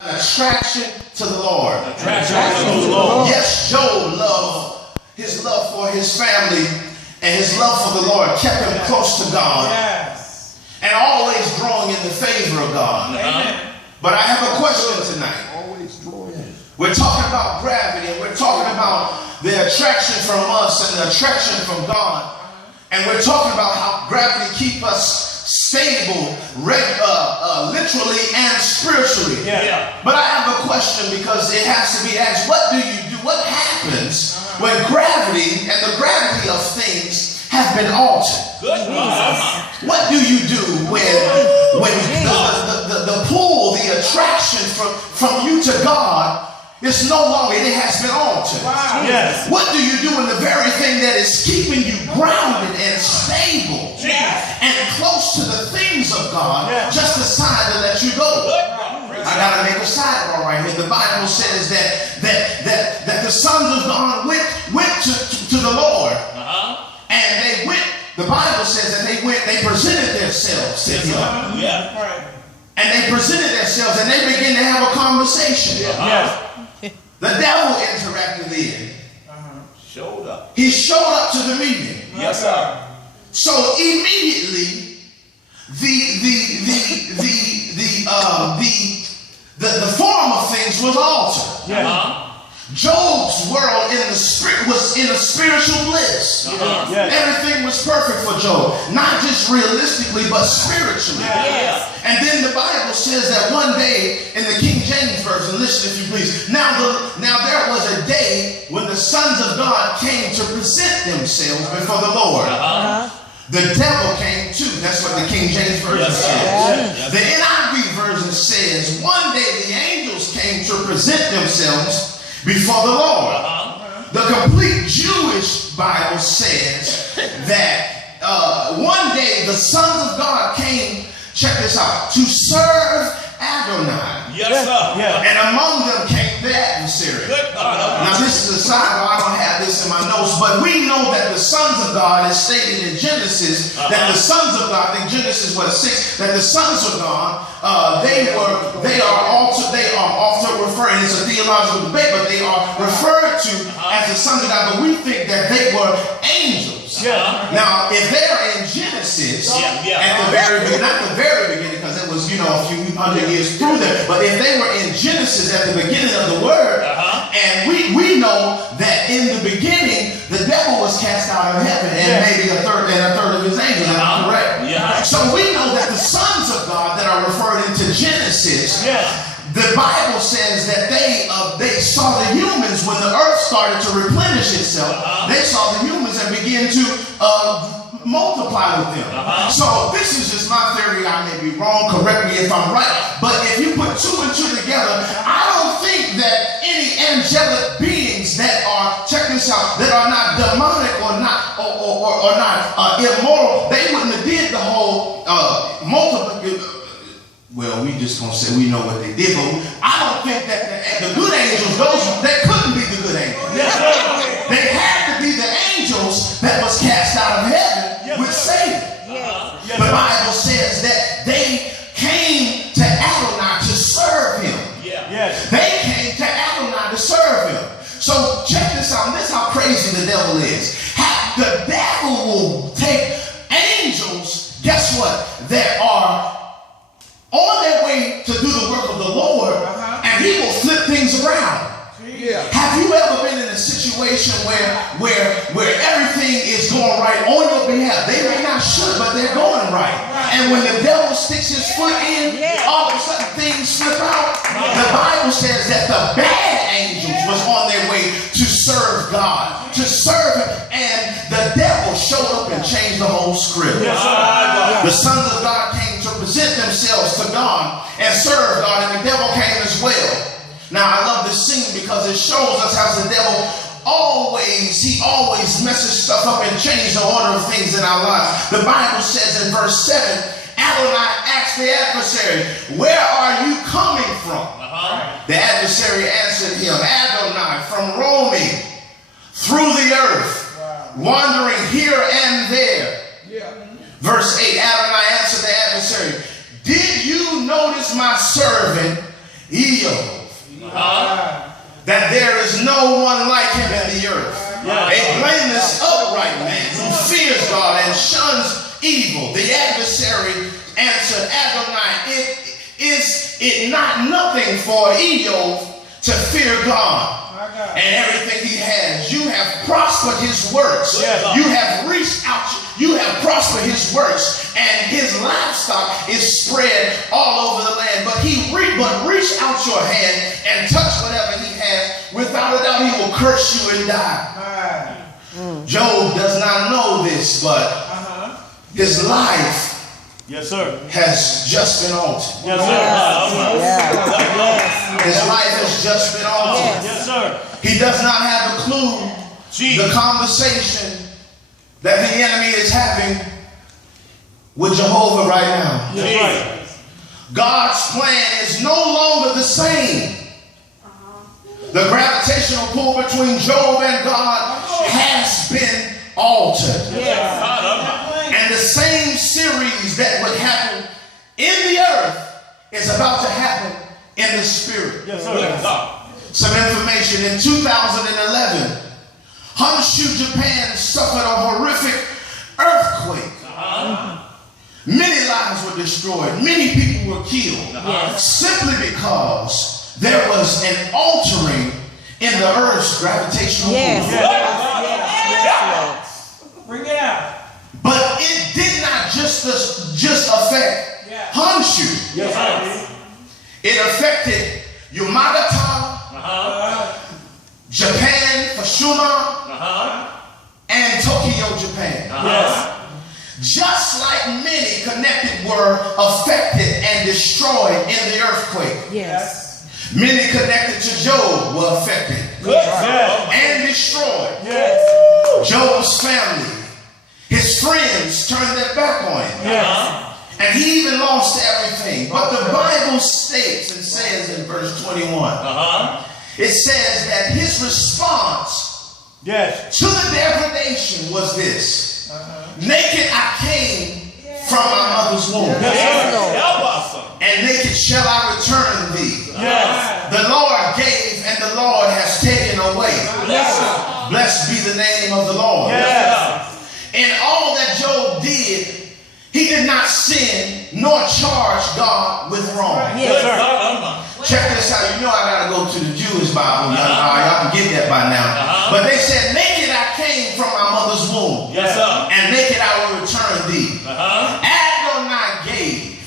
Attraction to the Lord. Attraction to the Lord. Yes, Job loved his love for his family and his love for the Lord kept him close to God. Yes. And always growing in the favor of God. But I have a question tonight. Always drawing. We're talking about gravity, and we're talking about the attraction from us and the attraction from God. And we're talking about how gravity keeps us stable, literally and spiritually. Yeah. But I have a question because it has to be asked, what do you do? What happens when gravity and the gravity of things have been altered? Good. What do you do when the pull, the attraction from you to God is no longer, it has been altered? Wow. Yes. What do you do when the very thing that is keeping you grounded and stable and close to the things of God just decide to let you go? I gotta make a sidebar right here. The Bible says that the sons of God went to the Lord, and they went. The Bible says that they presented themselves to Him. And they presented themselves, and they began to have a conversation. The devil interacted in. Showed up. He showed up to the meeting. Yes, sir. So immediately, the form of things was altered. Job's world in the spirit was in a spiritual bliss. Everything was perfect for Job, not just realistically, but spiritually. And then the Bible says that one day in the King James Version, listen if you please. Now there was a day when the sons of God came to present themselves before the Lord. The devil came too. That's what the King James Version says. The NIV version says one day the angels came to present themselves before the Lord. The complete Jewish Bible says that one day the sons of God came, check this out, to serve Adonai. Yes, sir. And among them came the adversary. Now this is a sidebar, I don't have this in my notes, but we know that the sons of God is stated in Genesis, that the sons of God, I think Genesis was 6, that the sons of God, they are often referred, it's a theological debate, but they are referred to as the sons of God, but we think that they were angels. Now, if they're in Genesis, at the very beginning, not the very beginning, because it was, a few hundred years through there, but if they were in Genesis at the beginning of the word, and we know that in the beginning, the devil was cast out of heaven, and maybe a third of his angels, am I correct? So we know that the sons of God that are referred into Genesis, the Bible says that they saw the humans when the earth started to replenish itself. They saw the humans and began to multiply with them. So this is just my theory. I may be wrong. Correct me if I'm right. But if you put two and two together, I don't think that any angelic beings that are, check this out, that are not demonic or not immoral, they wouldn't have did the whole multiplication. Well, we just gonna say we know what they did, but I don't think that the good angels, they couldn't be the good angels. They had to be the angels that was cast out of heaven with Satan. The Bible says that they came to Adonai to serve him. They came to Adonai to serve him. So check this out. This is how crazy the devil is. The devil will take angels, guess what? That are on their way to do the work of the Lord, and he will flip things around. Have you ever been in a situation where everything is going right on your behalf? They may not should, but they're going right. And when the devil sticks his foot in, all of a sudden things slip out. The Bible says that the bad angels was on their way to serve God, to serve him, and the devil showed up and changed the whole script. The sons of God came to present themselves to God and serve God, and the devil came as well. Now I love this scene because it shows us how the devil always messes stuff up and changes the order of things in our lives. The Bible says in verse 7, Adonai asked the adversary, "Where are you coming from?" The adversary answered him, "Adonai, from roaming through the earth, wandering here and there." Verse 8, Adonai answered the adversary, "Did you notice my servant Eve, A blameless, upright man who fears God and shuns evil. The adversary answered Adonai, is it not nothing for Eob to fear God and everything he has? You have prospered his works. You have reached out. You have prospered his works, and his livestock is spread all over the land. But reach out your hand and touch whatever he has. Without a doubt, he will curse you and die. Job does not know this, but his life has just been altered. His life has just been altered. He does not have a clue the conversation that the enemy is having with Jehovah right now. God's plan is no longer the same. The gravitational pull between Job and God has been altered. And the same series that would happen in the earth is about to happen in the spirit. Some information. In 2011, Honshu, Japan suffered a horrific earthquake. Many lives were destroyed. Many people were killed. Simply because there was an altering in the earth's gravitational pull. Bring it out. But it did not just affect Honshu. It affected Yamagata, Japan, Fukushima, and Tokyo, Japan. Just like many connected were affected and destroyed in the earthquake. Many connected to Job were affected and destroyed. Job's family, his friends turned their back on him. And he even lost everything. But the Bible states and says in verse 21, it says that his response to the degradation was this: naked I came from my mother's womb, and naked shall I return thee. The Lord gave and the Lord has taken away. Blessed be the name of the Lord. In all that Job did, he did not sin nor charge God with wrong. Check this out. You know I got to go to the Jewish Bible. Y'all can get that by now. But they said, naked I came from my mother's womb. And naked I will return thee. Adonai gave.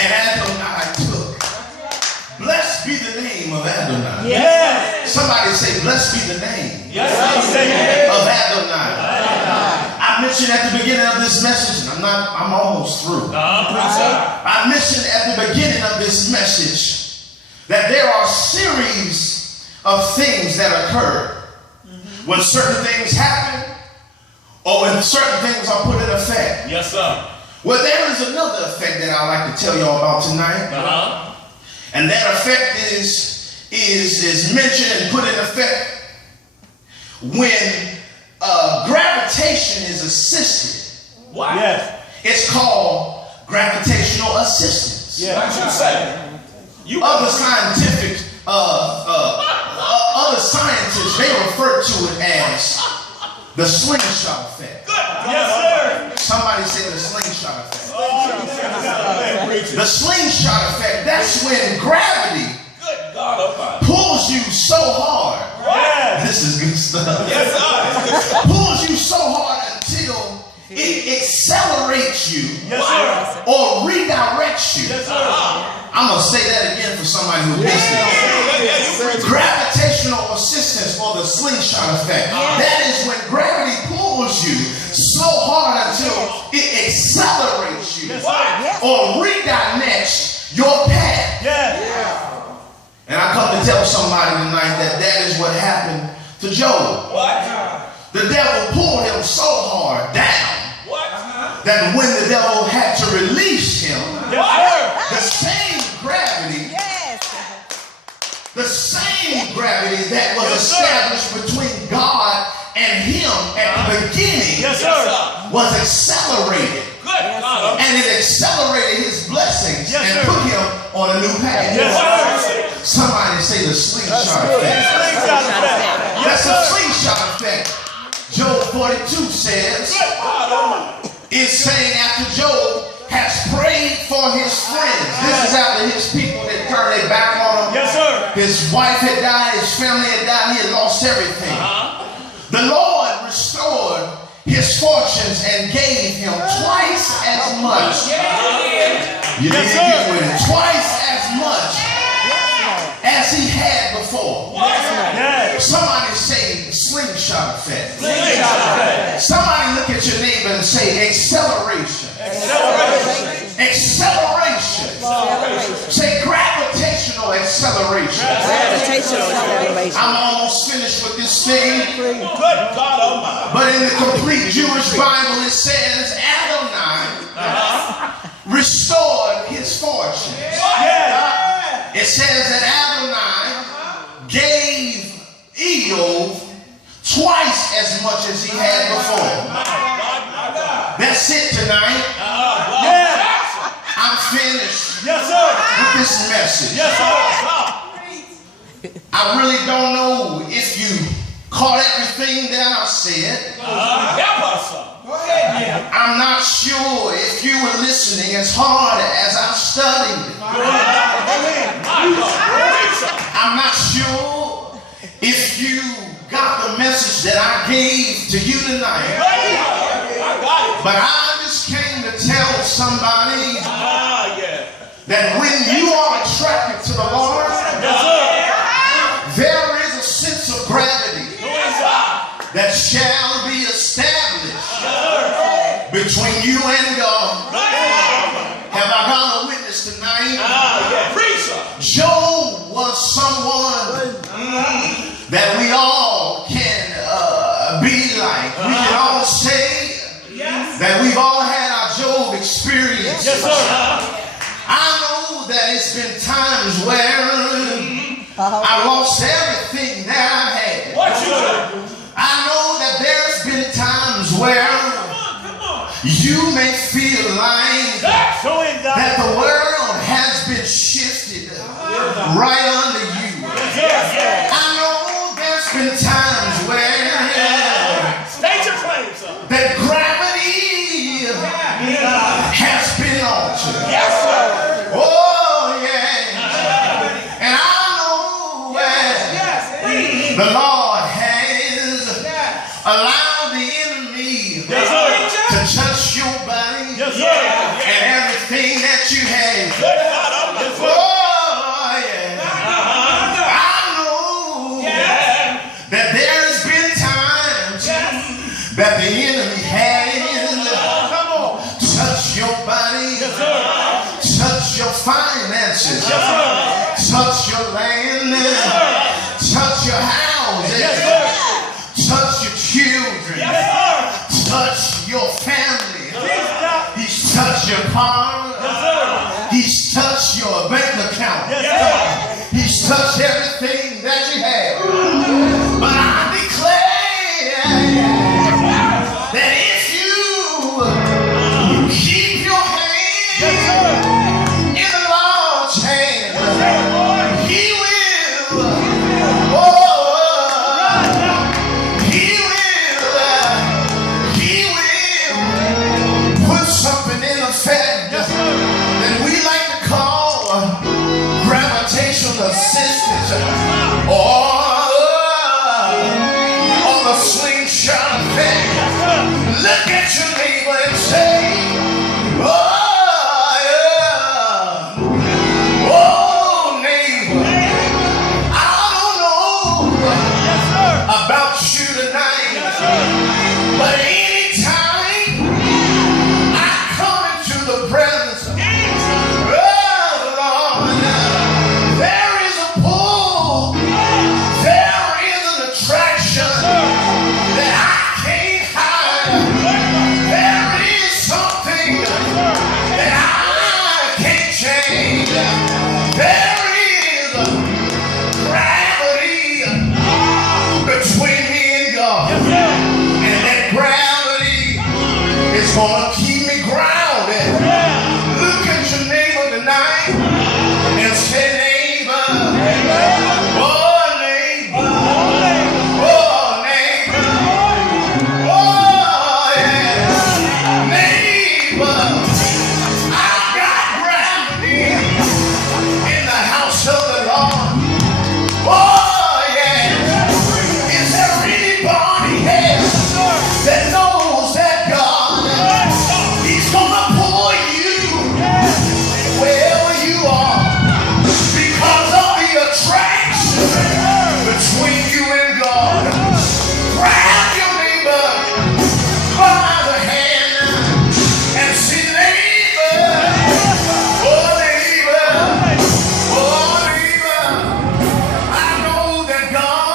And Adonai took. Blessed be the name of Adonai. Somebody say, blessed be the name of Adonai. I mentioned at the beginning of this message, and I'm almost through. I mentioned at the beginning of this message that there are series of things that occur when certain things happen or when certain things are put in effect. Well, there is another effect that I'd like to tell y'all about tonight. And that effect is mentioned and put in effect when gravitation is assisted. It's called gravitational assistance. Other scientists, they refer to it as the slingshot effect. Somebody say the slingshot effect. The slingshot effect, that's when gravity pulls you so hard. This is good stuff. Pulls you so hard until it accelerates you or redirects you. I'm going to say that again for somebody who missed it. Gravitational assistance or the slingshot effect. That is when gravity pulls you so hard until it accelerates you or redirects your path. And I come to tell somebody tonight that is what happened to Job. The devil pulled him so hard down that when the devil had to release him, the same gravity that was established between God and him at the beginning was accelerated. And it accelerated his blessings and put him on a new path. Somebody say the slingshot effect. That's the slingshot effect. Job 42 says, it's saying after Job has prayed for his friends. This is after his people that turned their back on him. Yes, sir. His wife had died, his family had died, he had lost everything. The Lord restored his fortunes and gave him twice as much. You didn't get with it. Twice as much as he had before. Somebody say slingshot effect. Somebody look at your neighbor and say acceleration. Acceleration. Say gravitational acceleration. I'm almost finished with this thing. Good God Almighty. But in the complete Jewish Bible it says Adonai restored his fortune. It says that Adonai gave Eov twice as much as he had before. That's it tonight. I'm finished with this message. I really don't know if you caught everything that I said. I'm not sure if you were listening as hard as I studied. I'm not sure if you got the message that I gave to you tonight. But I just came to tell somebody that when you are attracted to the Lord, there is a sense of gravity that shall be established between you and God. Have I got a witness tonight? Job was someone that we all can be like. We can all say that we've all had our Job experience. I know that it's been times where I lost everything that I had. I know that there's been times where you may feel like that the world has been shifted right under you. I know there's been times where that gravity has been altered. Oh yeah. And I know where the Lord has allowed the enemy to touch your body and everything that you have. Oh yeah. I know that there's been times that the enemy has touched your body, touch your finances, touch your land, touch your houses, touch your children, touch your family. He's touched your car. He's touched your bank account. He's touched everything that you have. But I declare that if you keep your hand in the Lord's hand, He will. He will put something in effect that we like to call gravitational assistance or the slingshot effect. Look at your neighbor and say, oh yeah, oh neighbor, I don't know about you tonight, but anytime I come into the presence of the Lord, there is a pull, there is an attraction that I can't hide. There is something that I can't change. There is gravity between me and God, and that gravity is going to keep